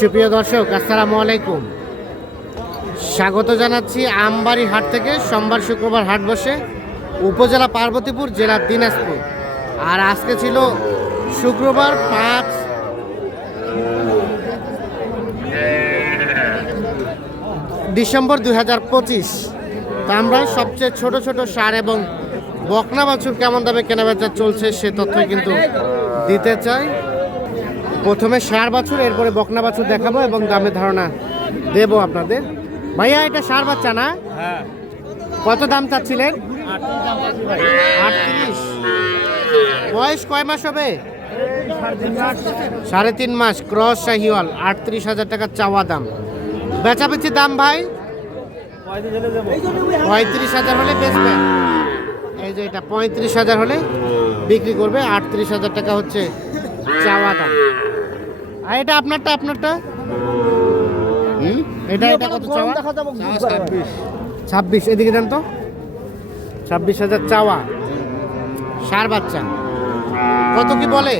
সুপ্রিয় দর্শক, আসসালামু আলাইকুম। স্বাগত জানাচ্ছি আমবাড়ি হাট থেকে। সোমবার শুক্রবার হাট বসে উপজেলা পার্বতীপুর, জেলা দিনাজপুর। আর আজকে ছিল শুক্রবার পাঁচ ডিসেম্বর দুই তা আমরা সবচেয়ে ছোট ছোট সার এবং বকনা বাছুর কেমন দামে কেনাবেচা চলছে সে তথ্য কিন্তু দিতে চাই। প্রথমে সার বাছুর এরপরে বকনা বাছুর দেখাবো এবং দামের ধারণা দেবো আপনাদের। ভাইয়া এটা সার বাচ্চা না? হ্যাঁ। কত দাম চাচ্ছিলেন? আটত্রিশ। বয়স কয় মাস হবে? সাড়ে তিন মাস। ক্রস শাহিওয়াল আটত্রিশ হাজার টাকা চাওয়া দাম। বেচাবেচি দাম ভাই? পঁয়ত্রিশ হাজার হলে বেচবেন। এই যে এটা পঁয়ত্রিশ হাজার হলে বিক্রি করবে আটত্রিশ হাজার টাকা হচ্ছে চাওয়া দাম। আর এটা আপনারটা আপনারটা? হুম? এটা এটা কত চাওয়া? ছাব্বিশ। এদিকে দেন তো। ছাব্বিশ হাজার চাওয়া। সার বাচ্চা। কত কি বলে?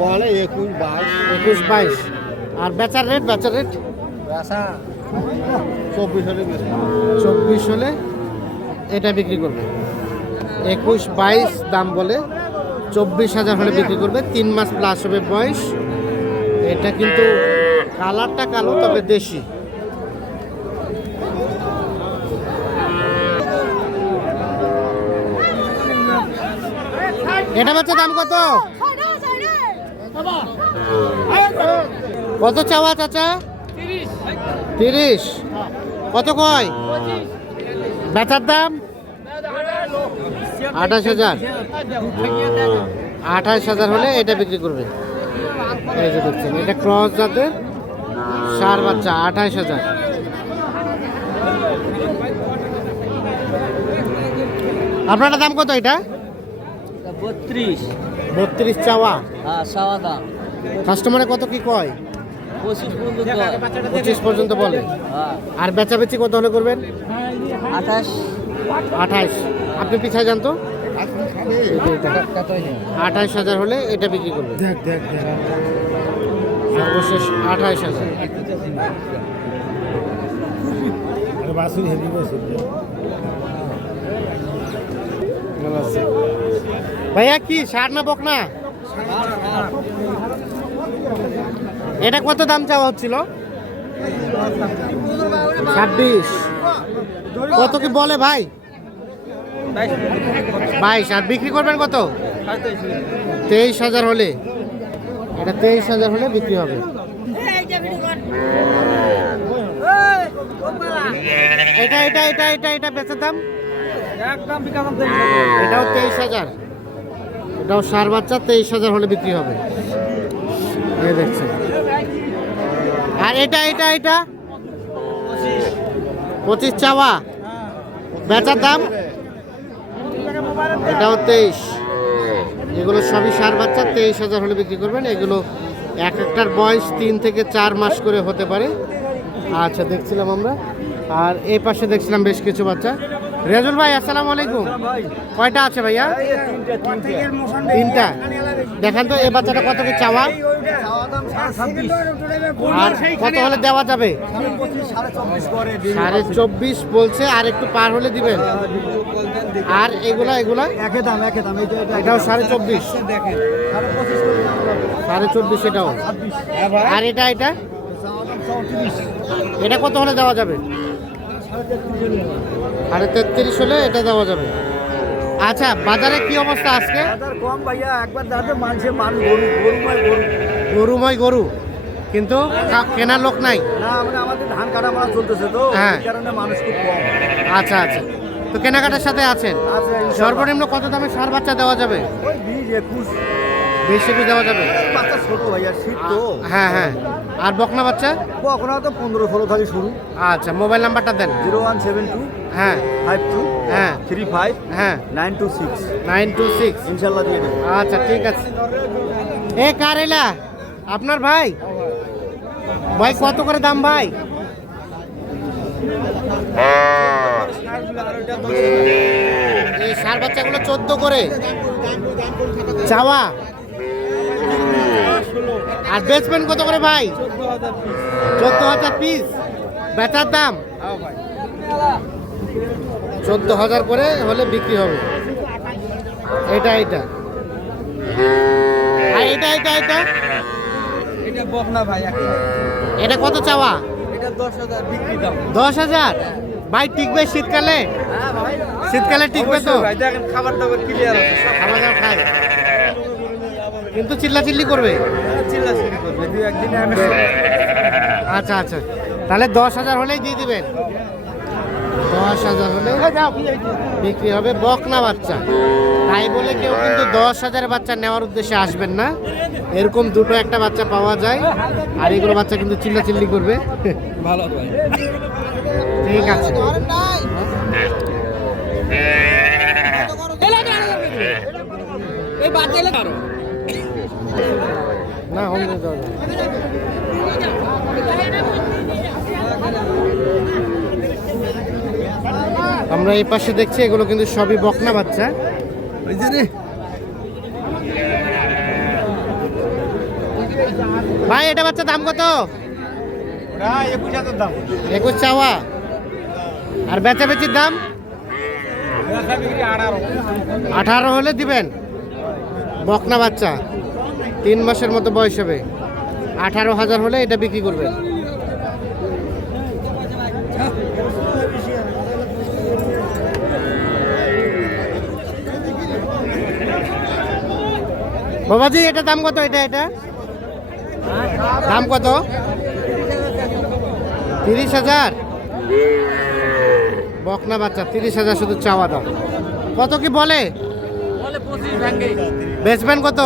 বলে একুশ বাইশ। একুশ বাইশ। আর বেচার রেট বেচার রেট চব্বিশ হলে চব্বিশ হলে এটা বিক্রি করবে। একুশ বাইশ দাম বলে চব্বিশ হাজার হলে বিক্রি করবে। তিন মাস প্লাস হবে বয়স। এটা কিন্তু কালারটা কালো, তবে দেশি। এটা বাচ্চা দাম কত? কত চাওয়া চাচা? তিরিশ। কত কয়? বেচার দাম? আঠাশ হাজার। আঠাশ হাজার হলে এটা বিক্রি করবে। এই যে দেখছেন এটা ক্রস জাতের সার বাচ্চা আঠাশ হাজার। আপনার দাম কত এটা? বত্রিশ। বত্রিশ চাওয়া। হ্যাঁ সাওয়া দাম। কাস্টমারে কত কি কয়? পঁচিশ পর্যন্ত বলে। হ্যাঁ। আর বেচাবেচি কত হলে করবেন? আঠাশ। আঠাশ আপনি পিছায় যান তো। আঠাশ হাজার। হলে এটা বিক্রি করবে সর্বশেষ আঠাশ হাজার। ভাইয়া কি ষাট না বক না এটা কত দাম চাওয়া হচ্ছিল? ছাব্বিশ। কত কি বলে ভাই? বাইশ। আর বিক্রি করবেন কত? তেইশ হাজার হলে। এটা তেইশ হাজার হলে বিক্রি হবে। এটা এটা এটা এটা এটা বেচার দাম? এটাও তেইশ হাজার। এটাও সার বাচ্চা তেইশ হাজার হলে বিক্রি হবে। এই দেখছেন। আর এটা এটা এটা? পঁচিশ চাওয়া। বেচার দাম? এটাও তেইশ। এগুলো সবই সার বাচ্চা তেইশ হাজার হলে বিক্রি করবেন। এগুলো এক একটার বয়স তিন থেকে চার মাস করে হতে পারে। আচ্ছা দেখছিলাম আমরা। আর এই পাশে দেখছিলাম বেশ কিছু বাচ্চা। রেজুল ভাই আসসালামু আলাইকুম। কয়টা আছে ভাইয়া? তিনটা। দেখান তো, এই বাচ্চাটা কত কি চাওয়া? আর কত হলে দেওয়া যাবে? সাড়ে চব্বিশ বলছে, আর একটু পার হলে দিবেন। আর এগুলা এগুলা? এটাও সাড়ে চব্বিশ। সাড়ে চব্বিশ এটাও। আর এটা এটা? এটা কত হলে দেওয়া যাবে? সাড়ে তেত্রিশ হলে এটা দেওয়া যাবে। আচ্ছা বাজারে কি অবস্থা আজকে? বাজার কম ভাইয়া একবার দাঁড়াতে মানছে মান গরু গরুময় গরু। গরুময় গরু কিন্তু কেনার লোক নাই? না মানে আমাদের ধান কাটা মারা চলতেছে তো হ্যাঁ। এই কারণে মানুষ খুব কম। আচ্ছা আচ্ছা। তো কেনাকাটার সাথে আছেন? আছে সর্বনিম্ন কত দামে সার বাচ্চা দেওয়া যাবে? ওই বিশ একুশ। বেশি কি দেওয়া যাবে? বাচ্চা ছোট ভাইয়া শীত তো। হ্যাঁ হ্যাঁ। আর বকনা বাচ্চা? কখনো তো পনেরো ষোলো থেকে শুরু। আচ্ছা মোবাইল নাম্বারটা দেন। জিরো ওয়ান সেভেন টু হ্যাঁ। ফাইভ টু হ্যাঁ। থ্রি ফাইভ হ্যাঁ। Nine two six. Nine two six. ইনশাল্লাহ দিয়ে দেবো। আচ্ছা ঠিক আছে। এ কারেলা আপনার ভাই? ভাই কত করে দাম ভাই? এই সার বাচ্চাগুলো চোদ্দ করে। চাওয়া? আর বেচবেন কত করে ভাই? চোদ্দ হাজার পিস বেচার দাম? চোদ্দ হাজার করে হলে বিক্রি হবে। এটা এটা। আর এটা এটা এটা? এটা বকনা ভাই এটা কত চাওয়া? এটা দশ হাজার বিক্রি দাম। দশ হাজার ভাই টিকবে শীতকালে? হ্যাঁ ভাই। শীতকালে টিকবে তো? খাবার দাবার ক্লিয়ার খাওয়া দাওয়া খায় কিন্তু চিল্লা চিল্লি করবে করবে দুই একদিনে আমি আচ্ছা আচ্ছা। তাহলে দশ হাজার হলেই দিয়ে দিবেন। দশ হাজার হলে বিক্রি হবে বকনা বাচ্চা। তাই বলে কেউ কিন্তু দশ হাজার বাচ্চা নেওয়ার উদ্দেশ্যে আসবেন না। এরকম দুটো একটা বাচ্চা পাওয়া যায়। আর এগুলো বাচ্চা কিন্তু চিল্লা চিল্লি করবে। ভালো ঠিক আছে। এই বাচ্চা না হোম আমরা এই পাশে দেখছি এগুলো কিন্তু সবই বকনা বাচ্চা। ওই যে রে। ভাই এটা বাচ্চা দাম কত? একুশ চাওয়া। আর বেচা বেচির দাম আঠারো হলে দিবেন। বকনা বাচ্চা। তিন মাসের মতো বয়স হবে। আঠারো হাজার হলে এটা বিক্রি করবেন বাবাজি এটা দাম কত এটা এটা? দাম কত? তিরিশ হাজার? বকনা বাচ্চা তিরিশ হাজার শুধু চাওয়া দাম। কত কি বলে? বলে বেচবেন কত?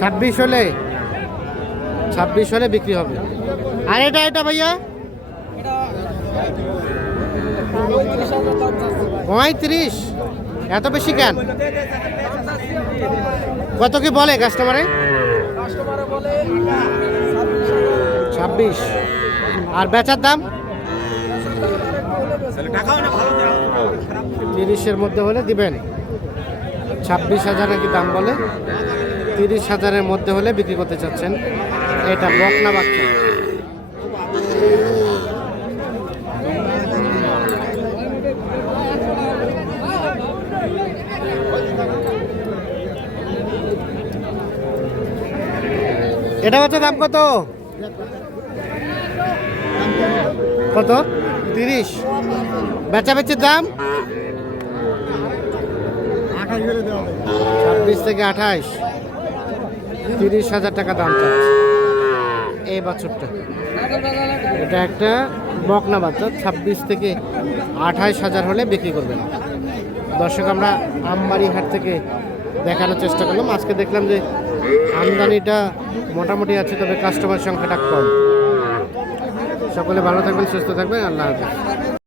ছাব্বিশ হলে ছাব্বিশ হলে বিক্রি হবে। আর এটা এটা ভাইয়া? পঁয়ত্রিশ। এত বেশি কেন? কত কি বলে কাস্টমারে ছাব্বিশ। আর বেচার দাম? তিরিশের মধ্যে হলে দিবেন। ছাব্বিশ হাজার নাকি দাম বলে। তিরিশ হাজারের মধ্যে হলে বিক্রি করতে চাচ্ছেন। এটা বকনা বাচ্চা এটা বাচ্চা দাম কত? কত? তিরিশ। বেচা বেচির দাম? ছাব্বিশ থেকে আঠাইশ তিরিশ হাজার টাকা দাম এই বাছুরটা। এটা একটা বকনা বাচ্চা ছাব্বিশ থেকে আঠাইশ হাজার হলে বিক্রি করবেন। দর্শক, আমরা আমবাড়ি হাট থেকে দেখানোর চেষ্টা করলাম। আজকে দেখলাম যে আমদানিটা মোটামুটি আছে, তবে কাস্টমার সংখ্যাটা কম। সকলে ভালো থাকবেন, সুস্থ থাকবেন। আল্লাহ হাফিজ।